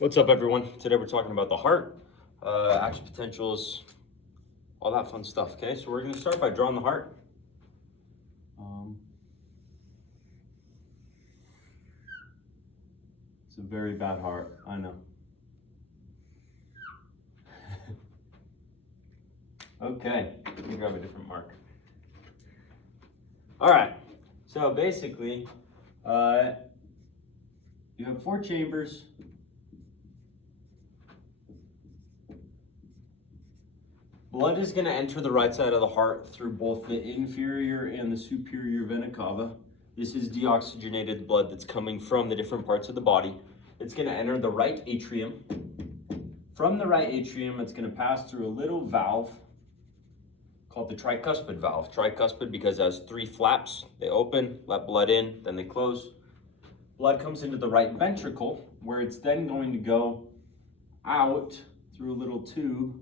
What's up, everyone? Today we're talking about the heart, action potentials, all that fun stuff. Okay, so we're going to start by drawing the heart. It's a very bad heart, I know. Okay, let me grab a different mark. All right, so basically, you have 4 chambers. Blood is going to enter the right side of the heart through both the inferior and the superior vena cava. This is deoxygenated blood that's coming from the different parts of the body. It's going to enter the right atrium. From the right atrium, it's going to pass through a little valve called the tricuspid valve. Tricuspid because it has 3 flaps. They open, let blood in, then they close. Blood comes into the right ventricle, where it's then going to go out through a little tube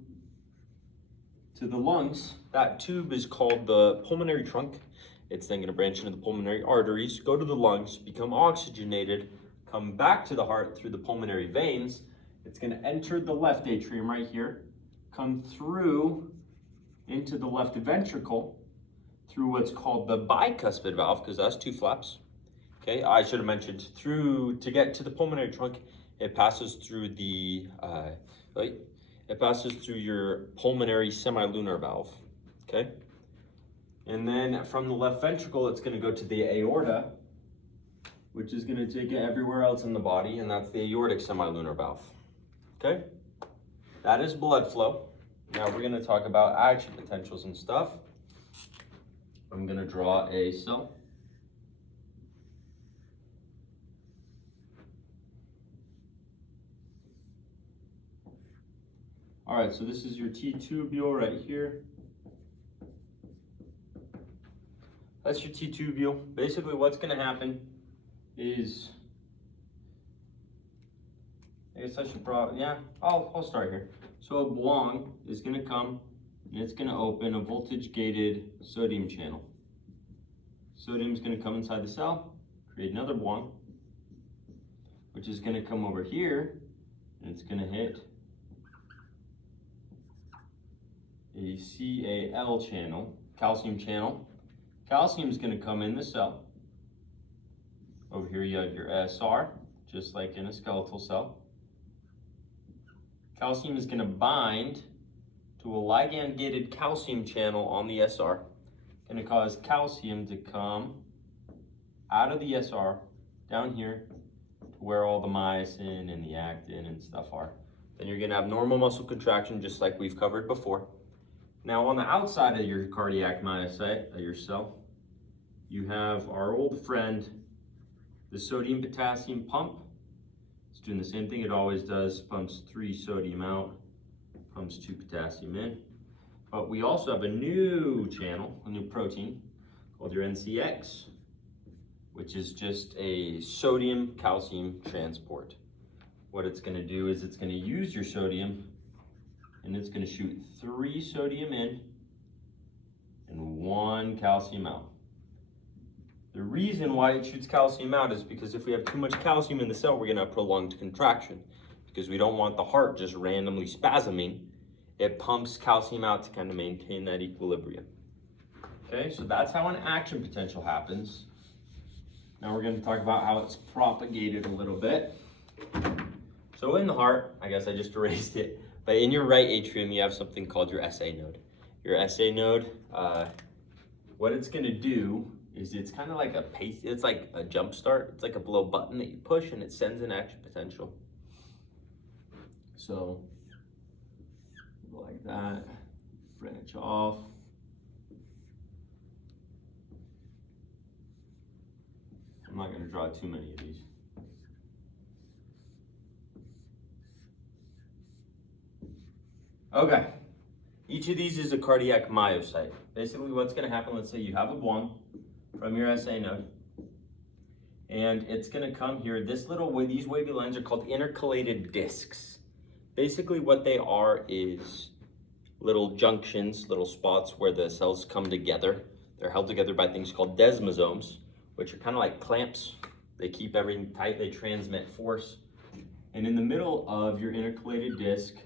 to the lungs. That tube is called the pulmonary trunk. It's then going to branch into the pulmonary arteries, go to the lungs, become oxygenated, come back to the heart through the pulmonary veins. It's going to enter the left atrium right here, come through into the left ventricle through what's called the bicuspid valve, because that's 2 flaps. Okay, I should have mentioned to get to the pulmonary trunk, it passes through the it passes through your pulmonary semilunar valve, okay? And then from the left ventricle, it's gonna go to the aorta, which is gonna take it everywhere else in the body, and that's the aortic semilunar valve, okay? That is blood flow. Now we're gonna talk about action potentials and stuff. I'm gonna draw a cell. All right, so this is your T-tubule right here. That's your T-tubule. Basically what's gonna happen is, I guess I should I'll start here. So a BWOG is gonna come and it's gonna open a voltage gated sodium channel. Sodium is gonna come inside the cell, create another BWOG, which is gonna come over here and it's gonna hit a CAL channel, calcium channel. Calcium is going to come in the cell. Over here you have your SR, just like in a skeletal cell. Calcium is going to bind to a ligand-gated calcium channel on the SR. Going to cause calcium to come out of the SR down here to where all the myosin and the actin and stuff are. Then you're going to have normal muscle contraction, just like we've covered before. Now on the outside of your cardiac myocyte, your cell, you have our old friend, the sodium-potassium pump. It's doing the same thing it always does, pumps 3 sodium out, pumps 2 potassium in. But we also have a new channel, a new protein, called your NCX, which is just a sodium-calcium transport. What it's gonna do is it's gonna use your sodium and it's going to shoot 3 sodium in and 1 calcium out. The reason why it shoots calcium out is because if we have too much calcium in the cell, we're going to have prolonged contraction, because we don't want the heart just randomly spasming. It pumps calcium out to kind of maintain that equilibrium. Okay, so that's how an action potential happens. Now we're going to talk about how it's propagated a little bit. So in the heart, I guess I just erased it. But in your right atrium, you have something called your SA node. Your SA node, what it's gonna do is it's kind of like it's like a jump start. It's like a little button that you push and it sends an action potential. So, go like that, branch off. I'm not gonna draw too many of these. Okay, each of these is a cardiac myocyte. Basically what's gonna happen, let's say you have a BWOG from your SA node, and it's gonna come here. These wavy lines are called intercalated discs. Basically what they are is little junctions, little spots where the cells come together. They're held together by things called desmosomes, which are kind of like clamps. They keep everything tight, they transmit force. And in the middle of your intercalated disc,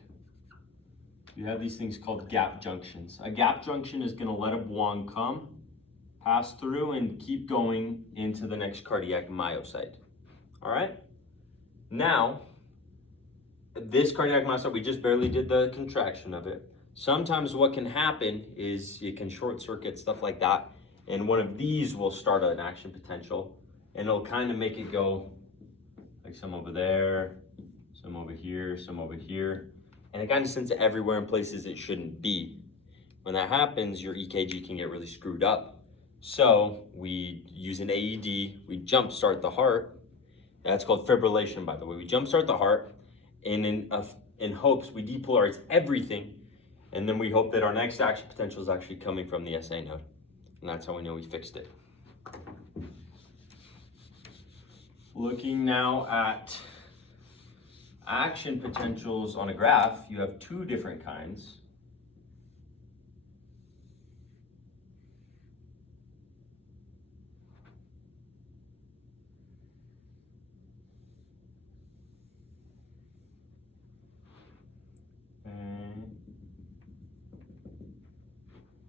you have these things called gap junctions. A gap junction is going to let a Bwann come, pass through, and keep going into the next cardiac myocyte. All right? Now, this cardiac myocyte, we just barely did the contraction of it. Sometimes what can happen is it can short circuit, stuff like that, and one of these will start an action potential, and it'll kind of make it go like some over there, some over here, some over here, and it kind of sends it everywhere in places it shouldn't be. When that happens, your EKG can get really screwed up. So we use an AED, we jumpstart the heart. That's called fibrillation, by the way. We jumpstart the heart, and in hopes we depolarize everything, and then we hope that our next action potential is actually coming from the SA node. And that's how we know we fixed it. Looking now at action potentials on a graph, you have two different kinds.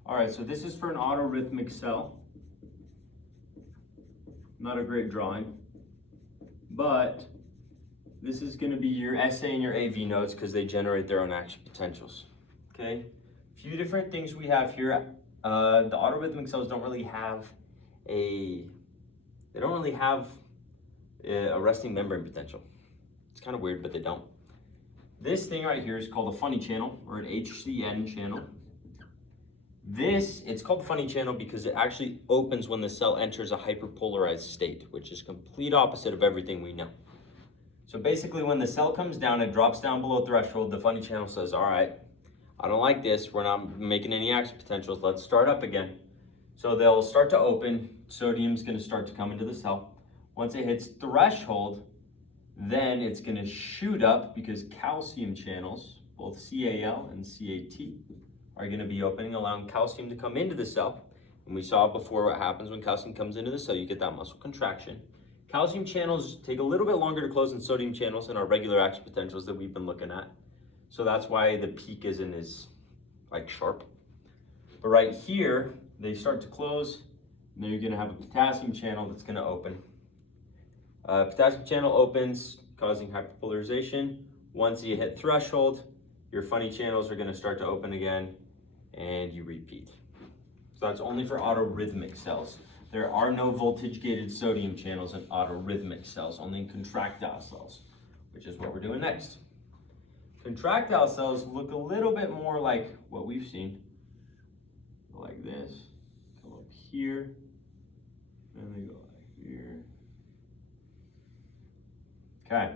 All right, so this is for an autorhythmic cell. Not a great drawing, but this is going to be your SA and your AV nodes because they generate their own action potentials. Okay, a few different things we have here. The autorhythmic cells don't really have a resting membrane potential. It's kind of weird, but they don't. This thing right here is called a funny channel, or an HCN channel. It's called the funny channel because it actually opens when the cell enters a hyperpolarized state, which is complete opposite of everything we know. So basically when the cell comes down, it drops down below threshold, the funny channel says, all right, I don't like this, we're not making any action potentials, let's start up again. So they'll start to open, sodium's gonna start to come into the cell. Once it hits threshold, then it's gonna shoot up because calcium channels, both CAL and CAT, are going to be opening, allowing calcium to come into the cell. And we saw before what happens when calcium comes into the cell, you get that muscle contraction. Calcium channels take a little bit longer to close than sodium channels in our regular action potentials that we've been looking at. So that's why the peak isn't as like sharp. But right here, they start to close, and then you're going to have a potassium channel that's going to open. Potassium channel opens, causing hyperpolarization. Once you hit threshold, your funny channels are going to start to open again, and you repeat. So that's only for autorhythmic cells. There are no voltage-gated sodium channels in autorhythmic cells, only in contractile cells, which is what we're doing next. Contractile cells look a little bit more like what we've seen, like this. Come up here, and they go like here. Okay.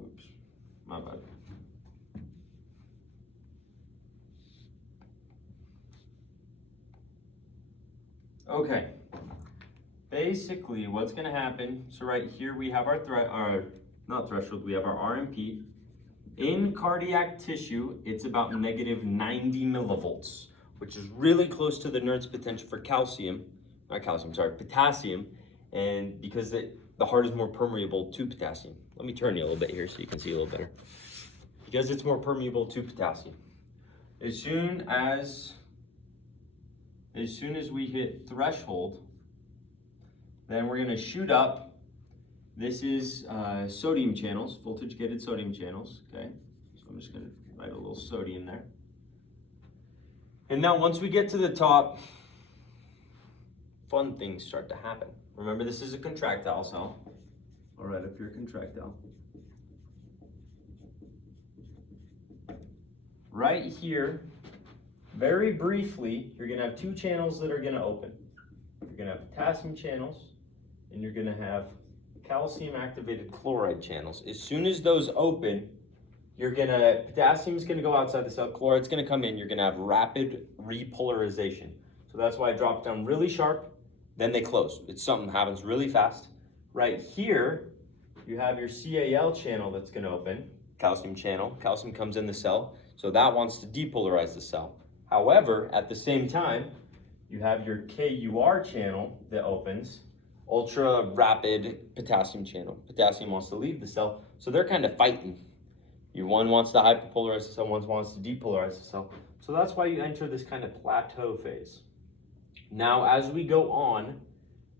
Oops, my bad. Okay, basically what's gonna happen, so right here we have our not threshold, we have our RMP. In cardiac tissue, it's about negative 90 millivolts, which is really close to the Nernst potential for potassium, and because the heart is more permeable to potassium. Let me turn you a little bit here so you can see a little better. Because it's more permeable to potassium. As soon as we hit threshold, then we're gonna shoot up. This is sodium channels, voltage-gated sodium channels, okay? So I'm just gonna write a little sodium there. And now once we get to the top, fun things start to happen. Remember, this is a contractile cell. I'll write up here contractile. Right here, very briefly, you're gonna have two channels that are gonna open. You're gonna have potassium channels, and you're gonna have calcium activated chloride channels. As soon as those open, potassium is gonna go outside the cell, chloride's gonna come in, you're gonna have rapid repolarization. So that's why it drops down really sharp, then they close. It's something that happens really fast. Right here, you have your CAL channel that's gonna open, calcium channel. Calcium comes in the cell, so that wants to depolarize the cell. However, at the same time, you have your KUR channel that opens, ultra rapid potassium channel. Potassium wants to leave the cell, so they're kind of fighting. One wants to hyperpolarize the cell, one wants to depolarize the cell. So that's why you enter this kind of plateau phase. Now, as we go on,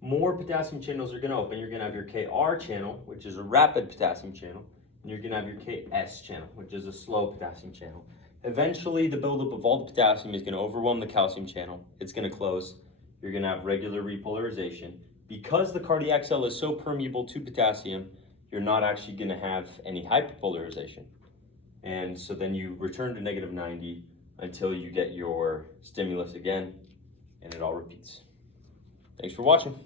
more potassium channels are going to open. You're going to have your KR channel, which is a rapid potassium channel, and you're going to have your KS channel, which is a slow potassium channel. Eventually, the buildup of all the potassium is going to overwhelm the calcium channel. It's going to close. You're going to have regular repolarization. Because the cardiac cell is so permeable to potassium, you're not actually going to have any hyperpolarization. And so then you return to -90 until you get your stimulus again, and it all repeats. Thanks for watching.